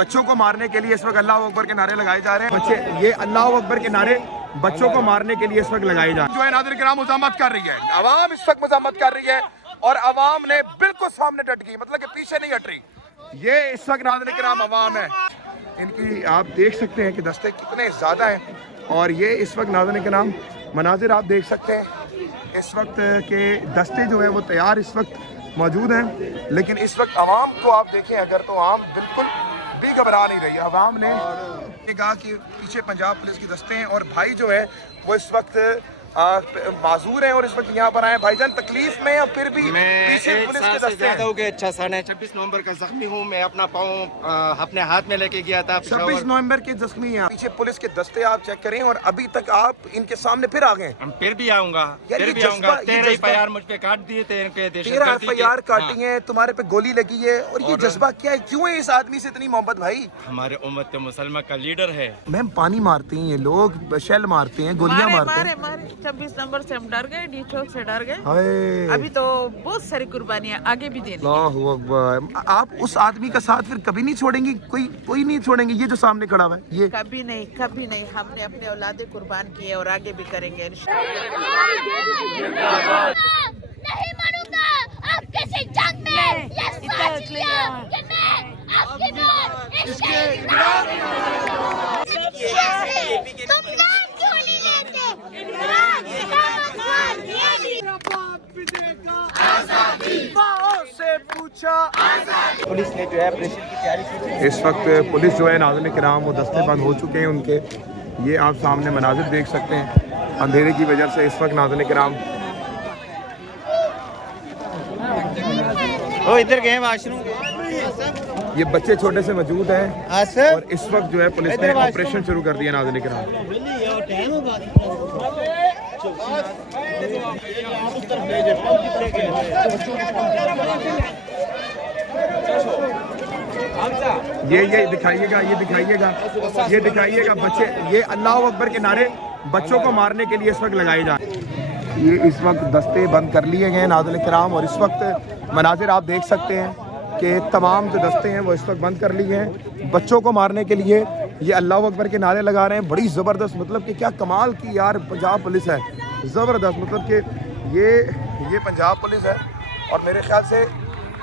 बच्चों को मारने के लिए इस वक्त अल्लाह अकबर के नारे लगाए जा रहे हैं। बच्चे ये अल्लाह अकबर के नारे बच्चों को मारने के लिए इस वक्त लगाए जा रहे हैं। जो है नाज़रीन किराम मुज़ाहमत कर रही है, आवाम इस वक्त मुज़ाहमत कर रही है और आवाम ने बिल्कुल सामने डट गई, मतलब कि पीछे नहीं हट रही। ये इस वक्त नाज़रीन किराम आवाम है, इनकी आप देख सकते हैं कि दस्ते कितने ज़्यादा हैं। और ये इस वक्त नाज़रीन किराम मनाजिर आप देख सकते हैं, इस वक्त के दस्ते जो है वो तैयार इस वक्त मौजूद हैं। लेकिन इस वक्त आवाम को आप देखें अगर, तो आवाम बिल्कुल भी घबरा नहीं रही है। आवाम ने कहा कि पीछे पंजाब पुलिस के दस्ते हैं और भाई जो है वो इस वक्त माजूर हैं और इस वक्त यहाँ पर आए। भाईजान तकलीफ में और फिर भी पीछे पुलिस के दस्ते हैं। हो गए। अच्छा सन है, 26 नवंबर का जख्मी हूँ मैं, अपना पाँव अपने हाथ में लेके गया था। 26 नवंबर के जख्मी हैं, पीछे पुलिस के दस्ते आप चेक करें और अभी तक आप इनके सामने फिर आ गए। हम फिर भी आऊंगा, यार फिर भी आऊंगा। 13 FIR मुझ पे काट दिए थे इनके, 13 FIR काटी है, तुम्हारे पे गोली लगी है। और ये जज्बा क्या है, क्यों है इस आदमी से इतनी मोहब्बत भाई? हमारे उम्मत मुसलमान का लीडर है। मैम पानी मारते हैं ये लोग, शेल मारते हैं, गोलियां मारते हैं। 26 नवंबर से हम डर गए, डी चौक से डर गए। हाय अभी तो बहुत सारी कुर्बानियां आगे भी देनी है। अल्लाहु अकबर। आप उस आदमी का साथ फिर कभी नहीं छोड़ेंगी? कोई नहीं छोड़ेंगे? ये जो सामने खड़ा हुआ है ये कभी नहीं, कभी नहीं। हमने अपने औलादे कुर्बान किए और आगे भी करेंगे। नहीं मरूंगा आप किसी जंग में, ये सोच लिया कि मैं आपकी मौत इसके इमरान तुम नाम क्यों नहीं लेते? इमरान से पूछा। पुलिस ने जो है ऑपरेशन की तैयारी की। इस वक्त पुलिस जो है नाज़रीन किराम वो दस्ते बंद हो चुके हैं उनके। ये आप सामने मनाजिर देख सकते हैं अंधेरे की वजह से। इस वक्त नाज़रीन किराम वो इधर गए वाशरूम, ये बच्चे छोटे से मौजूद हैं सर। और इस वक्त जो है पुलिस ने ऑपरेशन शुरू कर दिया नाज़रीन किराम। ये दिखाइएगा बच्चे, ये अल्लाह अकबर के नारे बच्चों को मारने के लिए इस वक्त लगाए जा रहे हैं। ये इस वक्त दस्ते बंद कर लिए गए नाज़रीन किराम और इस वक्त मनाजिर आप देख सकते हैं कि तमाम जो दस्ते हैं वो इस वक्त बंद कर लिए हैं बच्चों को मारने के लिए। ये अल्लाह अकबर के नारे लगा रहे हैं, बड़ी ज़बरदस्त, मतलब कि क्या कमाल की यार पंजाब पुलिस है, ज़बरदस्त। मतलब कि ये पंजाब पुलिस है और मेरे ख्याल से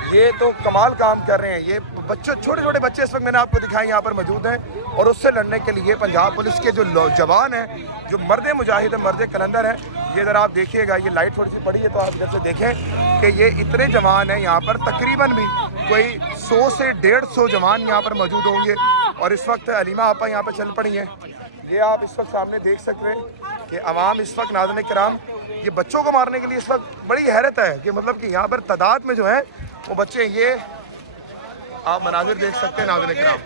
ये तो कमाल काम कर रहे हैं। ये बच्चे, छोटे छोटे बच्चे इस वक्त मैंने आपको दिखाए यहाँ पर मौजूद हैं और उससे लड़ने के लिए पंजाब पुलिस के जो जवान हैं, जो मर्द मुजाहिद है, मर्द कलंदर हैं, ये ज़रा आप देखिएगा। ये लाइट थोड़ी सी पड़ी है तो आप इधर से देखें कि ये इतने जवान हैं यहाँ पर, तकरीबन भी कोई 100 से 150 जवान यहाँ पर मौजूद होंगे। और इस वक्त अलीमा आपा यहाँ पर चल पड़ी हैं। ये आप इस वक्त सामने देख सकते हैं कि अवाम इस वक्त नाज़रीन किराम ये बच्चों को मारने के लिए इस वक्त बड़ी हैरत है कि मतलब कि यहाँ पर तादाद में जो है वो बच्चे, ये आप मनाजिर देख सकते हैं नाज़रीन किराम।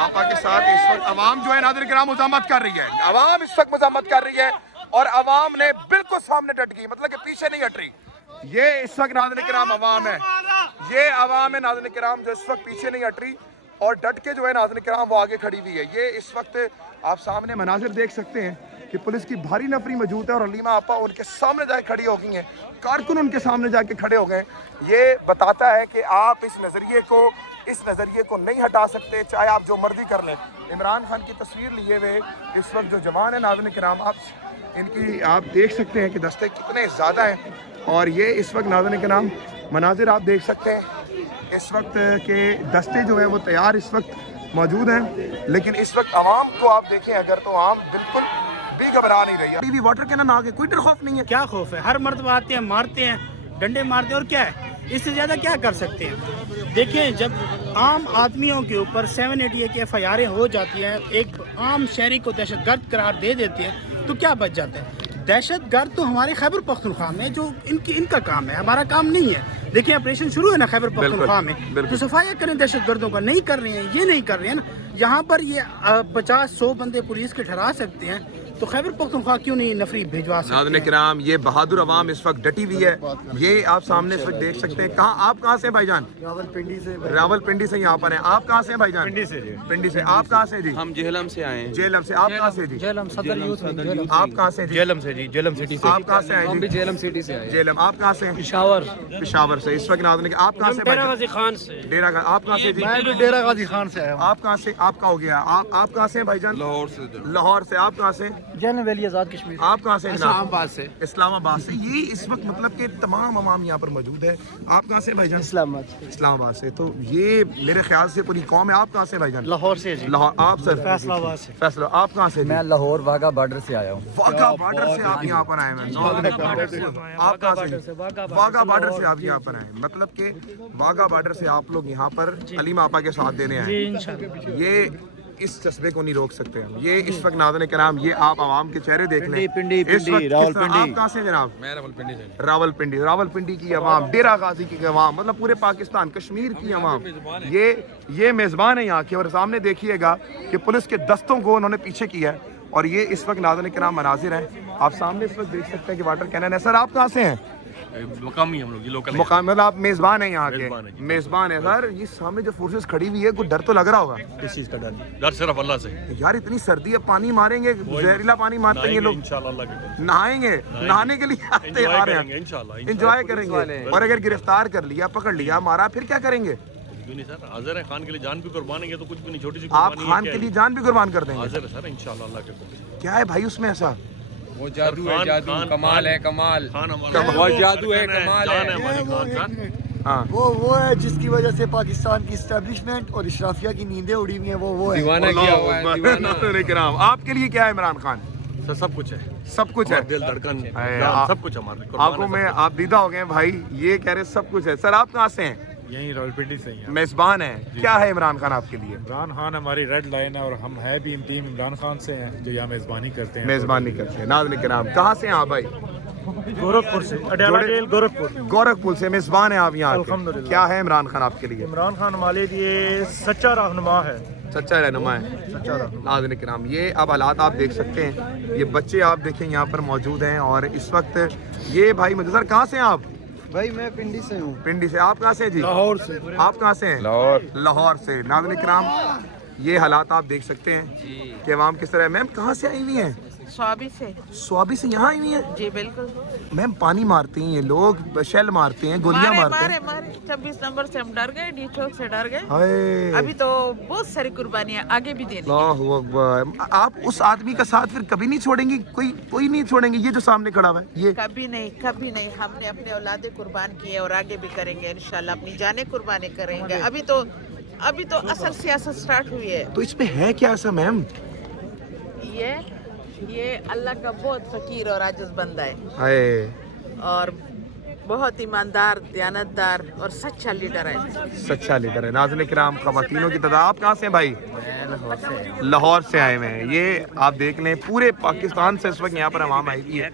आपा के साथ इस वक्त अवाम जो है नाज़रीन किराम मुज़ाहमत कर रही है, अवाम इस वक्त मुज़ाहमत कर रही है और अवाम ने बिल्कुल सामने डट गई, मतलब कि पीछे नहीं हट रही। ये इस वक्त नाज़रीन किराम अवाम है, ये अवाम है नाज़रीन किराम जो इस वक्त पीछे नहीं हट रही और डट के जो है नाज़रीन किराम वो आगे खड़ी हुई है। ये इस वक्त आप सामने मनाजिर देख सकते हैं कि पुलिस की भारी नफरी मौजूद है और अलीमा आपा उनके सामने जाके खड़ी हो गई हैं, कारकुन उनके सामने जाके खड़े हो गए। ये बताता है कि आप इस नज़रिए को नहीं हटा सकते, चाहे आप जो मर्जी कर लें। इमरान खान की तस्वीर लिए हुए इस वक्त जो जवान है नाज़रीन किराम, आप देख सकते हैं कि दस्ते कितने ज़्यादा हैं। और ये इस वक्त नाज़रीन किराम मनाजिर आप देख सकते हैं, इस वक्त के दस्ते जो है वो तैयार इस वक्त मौजूद हैं। लेकिन इस वक्त आवाम को आप देखें अगर, तो आवाम बिल्कुल भी घबरा नहीं रही है। टीवी वाटर कैनन आ गए, कोई डर खौफ नहीं है। क्या खौफ है? हर मर्द आते हैं, मारते हैं, डंडे मारते हैं, और क्या है इससे ज़्यादा क्या कर सकते हैं? देखिए, जब आम आदमियों के ऊपर 788 की FIR हो जाती हैं, एक आम शहरी को दहशतगर्द करार दे देते हैं, तो क्या बच जाता है? दहशतगर्द तो हमारे खैबर पख्तूनख्वा में जो इनका काम है, हमारा काम नहीं है। देखिए, ऑपरेशन शुरू है ना खैबर पख्तूनख्वा में, तो सफाई करें दहशतगर्दों का। नहीं कर रहे हैं, ये नहीं कर रहे हैं ना। यहाँ पर ये 50-100 बंदे पुलिस के ठहरा सकते हैं, तो खैबर पख्तूनख्वा क्यों नहीं नफरी भिजवा सकते नाज़रीन हैं? किराम, ये बहादुर अवाम इस वक्त डटी हुई है। ये आप सामने इस वक्त देख सकते हैं। आप कहाँ से हैं भाईजान? रावलपिंडी से यहाँ पर हैं। आप कहाँ से हैं भाईजान? पिंडी से। आप कहाँ से जी? हम जेहलम से आए हैं। जेलम से। आप कहाँ से जी? जेलम सदर यूथ विंग, आप कहाँ से जी? जेलम से जी, जेलम सिटी से। आप कहाँ से आए जी? जेलम सिटी से आए। जेलम। आप कहाँ से हैं? पिशावर, पेशावर से। इस वक्त नाज़रीन, आप कहाँ से डेरा भाईजान? गाजी खान से। डेरा का। आप कहाँ से जी? मैं भी डेरा गाजी खान से आया हूँ। आप कहाँ से? आपका हो गया। आप कहाँ से हैं भाईजान? लाहौर से। लाहौर से। आप कहाँ से? जैन वैली आज़ाद कश्मीर। आप कहाँ से? इस्लामाबाद से। इस्लामाबाद से। ये इस वक्त मतलब कि तमाम अवाम यहाँ पर मौजूद है। आप कहाँ से भाईजान? इस्लामाबाद से। तो ये मेरे ख्याल से पूरी कौम है। आप कहाँ से भाईजान? लाहौर से जी। लाहौर। आप सर? फैसलाबाद से। फैसला। आप कहाँ से? मैं लाहौर वाघा बॉर्डर से आया हूँ। वाघा बॉर्डर से आप यहाँ पर आए हैं। आप कहाँ से? वाघा बॉर्डर से आप यहाँ पर आए हैं। मतलब कि वाघा बॉर्डर से आप लोग यहाँ पर हलीमा आपा के साथ देने आए हैं। ये इस जज्बे को नहीं रोक सकते हम। ये इस वक्त नाज़रीन किराम, ये आप आवाम के चेहरे देख लें। इस वक्त रावलपिंडी। आप कहाँ से जनाब? मैं रावलपिंडी से। रावलपिंडी। रावलपिंडी की आवाम, डेरा गाजी की आवाम, मतलब पूरे पाकिस्तान कश्मीर की आवाम, ये मेज़बान है यहाँ के। और सामने देखिएगा कि पुलिस के दस्तों को उन्होंने पीछे किया है। और ये इस वक्त नाज़रीन किराम मनाजिर हैं। आप सामने इस वक्त देख सकते हैं कि वाटर कैनन है। सर आप कहाँ से हैं? मुकामी हम लोग, ये लोकल। मुकाम मतलब आप मेज़बान हैं यहाँ मेज़बान के? हैं। मेज़बान है। सर ये सामने जो फोर्सेस खड़ी हुई है, कुछ डर तो लग रहा होगा? किस चीज़ का डर? डर सिर्फ अल्लाह से। यार इतनी सर्दी है, पानी मारेंगे, जहरीला पानी मारते हैं ये लोग। इंशाल्लाह अल्लाह के। नहाएंगे, नहाने के लिए आते आ रहे हैं। इंशाल्लाह एंजॉय करेंगे। और अगर गिरफ्तार कर लिया, पकड़ लिया, मारा, फिर क्या करेंगे? क्यों नहीं सर, हाजिर है। खान के लिए जान भी कुर्बान है तो कुछ भी नहीं, छोटी सी आप खान के लिए जान भी कुर्बान कर देंगे? हाजिर है सर, इंशाल्लाह अल्लाह के। क्या है भाई उसमें ऐसा? वो जादू है, जादू कमाल है, कमाल। खान हमारा वो जादू है, कमाल जान है है। हमारी खान सर। हाँ वो है जिसकी वजह से पाकिस्तान की इस्टेब्लिशमेंट और इशराफिया की नींदें उड़ी हुई हैं। वो है दीवाना किया हुआ है, दीवाना। किराम, आपके लिए क्या है इमरान खान? सर सब कुछ है, सब कुछ है। दिल धड़कन सब कुछ हमारे। आंखों में आप दीदा हो गए भाई, ये कह रहे सब कुछ है। सर आप कहाँ से हैं? यहीं रावलपिंडी से ही हैं। मेज़बान है। क्या है इमरान खान आपके लिए? इमरान खान हमारी रेड लाइन है और हम है भी टीम इमरान खान से हैं जो यहाँ मेज़बानी करते हैं। मेज़बानी करते हैं। नाज़रीन किराम, कहाँ से हैं आप भाई? गोरखपुर से। अडयाला जेल गोरखपुर। गोरखपुर से मेज़बान है आप यहाँ के। अल्हम्दुलिल्लाह। क्या है इमरान खान आपके लिए? इमरान खान हमारे लिए सच्चा रहनुमा है। सच्चा रहनुमा है। नाज़रीन किराम, ये अब हालात आप देख सकते हैं। ये बच्चे आप देखें यहाँ पर मौजूद हैं। और इस वक्त ये भाई मुझे सर, कहाँ से हैं आप? भाई मैं पिंडी से हूँ। पिंडी से। आप कहाँ से हैं जी? लाहौर से। आप कहाँ से हैं? लाहौर। लाहौर से। नाज़रीन किराम, ये हालात आप देख सकते हैं कि अवाम किस तरह। मैम कहाँ से आई हुई हैं? स्वाबी से। स्वाबी से यहाँ आई हुई हैं? जी बिल्कुल। मैम पानी मारते हैं ये लोग, शेल मारते हैं, गोलियां मारते हैं। मारे 26 नंबर से हम डर गए, डी चौक से डर गए। हाय अभी तो बहुत सारी कुर्बानियां आगे भी देनी है। अल्लाहु अकबर। आप उस आदमी का साथ फिर कभी नहीं छोड़ेंगी? कोई नहीं छोड़ेंगे? ये जो सामने खड़ा हुआ है ये? कभी नहीं, कभी नहीं। हमने अपने औलादे कुर्बान किए और आगे भी करेंगे इंशाल्लाह। अपनी जाने कुर्बानी करेंगे। अभी तो असल सियासत स्टार्ट हुई है। तो इसमें है क्या ऐसा मैम? ये अल्लाह का बहुत फकीर और आजिज बंदा है हाय और बहुत ईमानदार, दयानतदार और सच्चा लीडर है। सच्चा लीडर है। नाज़रीन किराम, ख़वातीनों की तादाद। आप कहाँ से हैं भाई? लाहौर से आए हुए हैं। ये आप देख लें, पूरे पाकिस्तान से इस वक्त यहाँ पर आवाम आई हुई है।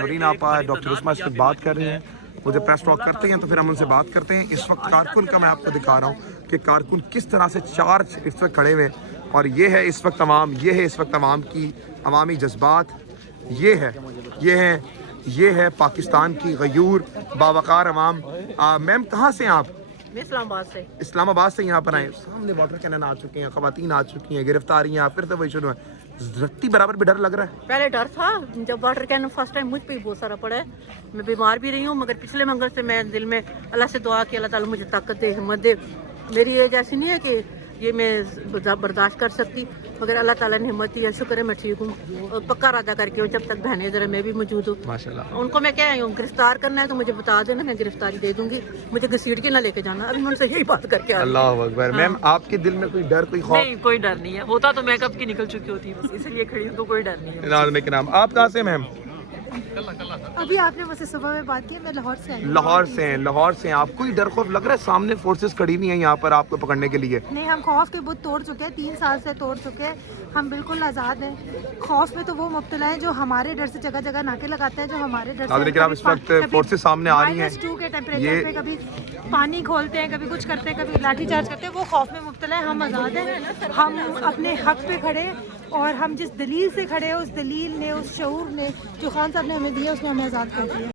नूरीन आपा, डॉक्टर उस्मा इस वक्त बात कर रहे हैं। वो जब प्रेस टॉक करते हैं तो फिर हम उनसे बात करते हैं। इस वक्त कारकुन का मैं आपको दिखा रहा हूँ कि कारकुन किस तरह से चार्ज इस वक्त खड़े हुए हैं। और ये है इस वक्त अवाम, ये है इस वक्त अवाम की अवामी जज्बात। ये है पाकिस्तान की गयूर बावकार अवाम। मैम कहाँ से हैं आप? मैं इस्लामाबाद से। इस्लामाबाद से यहाँ पर आए। सामने वाटर कैनन आ चुके हैं, खवातीन आ चुकी हैं, गिरफ्तारियाँ फिर से वही शुरू है। रत्ती बराबर भी डर लग रहा है। पहले डर था जब वाटर कैनन फर्स्ट टाइम मुझ पे ही बहुत सारा पड़ा है। मैं बीमार भी रही हूँ, मगर पिछले मंगल से मैं दिल में अल्लाह से दुआ की, अल्लाह ताला मुझे ताकत दे, हिम्मत दे। मेरी एज ऐसी नहीं है कि ये मैं बर्दाश्त कर सकती, मगर अल्लाह ताला ने हिम्मत दी है। शुक्र है मैं ठीक हूँ और पक्का इरादा करके हूँ जब तक बहनें ज़रा मैं भी मौजूद हूँ। माशाल्लाह। उनको मैं क्या हूँ, गिरफ्तार करना है तो मुझे बता देना, मैं गिरफ्तारी दे दूंगी। मुझे घसीट के ना लेके जाना। अभी मैं उनसे यही बात करके आ रही हूँ। अल्लाह अकबर। मैम आपके दिल में कोई डर, कोई खौफ? नहीं, कोई डर नहीं है। होता तो मैं कब की निकल चुकी होती, बस इसलिए खड़ी हूँ, तो कोई डर नहीं है। नाज़रीन किराम, आप कहाँ से मैम? अभी आपने मुझसे सुबह में बात की, मैं लाहौर से आई हूँ। लाहौर से हैं। लाहौर से हैं आप। कोई डर खौफ लग रहा है? सामने फोर्सेस खड़ी हुई हैं यहाँ पर आपको पकड़ने के लिए। नहीं, हम खौफ के बुत तोड़ चुके हैं, 3 साल से तोड़ चुके हैं। हम बिल्कुल आज़ाद हैं। खौफ में तो वो मुब्तला है जो हमारे डर से जगह जगह नाके लगाते हैं, जो हमारे डर नाज़रीन किराम, इस वक्त फोर्सेस सामने आ रही हैं। -2 के टेम्परेचर पे कभी पानी खोलते हैं, कभी कुछ करते हैं, कभी लाठी चार्ज करते हैं। वो खौफ में मुब्तला है। हम आज़ाद हैं, हम अपने हक पे खड़े हैं। اور ہم جس دلیل سے کھڑے ہیں اس دلیل نے، اس شعور نے جو خان صاحب نے ہمیں دیا اس نے ہمیں آزاد کر دیا.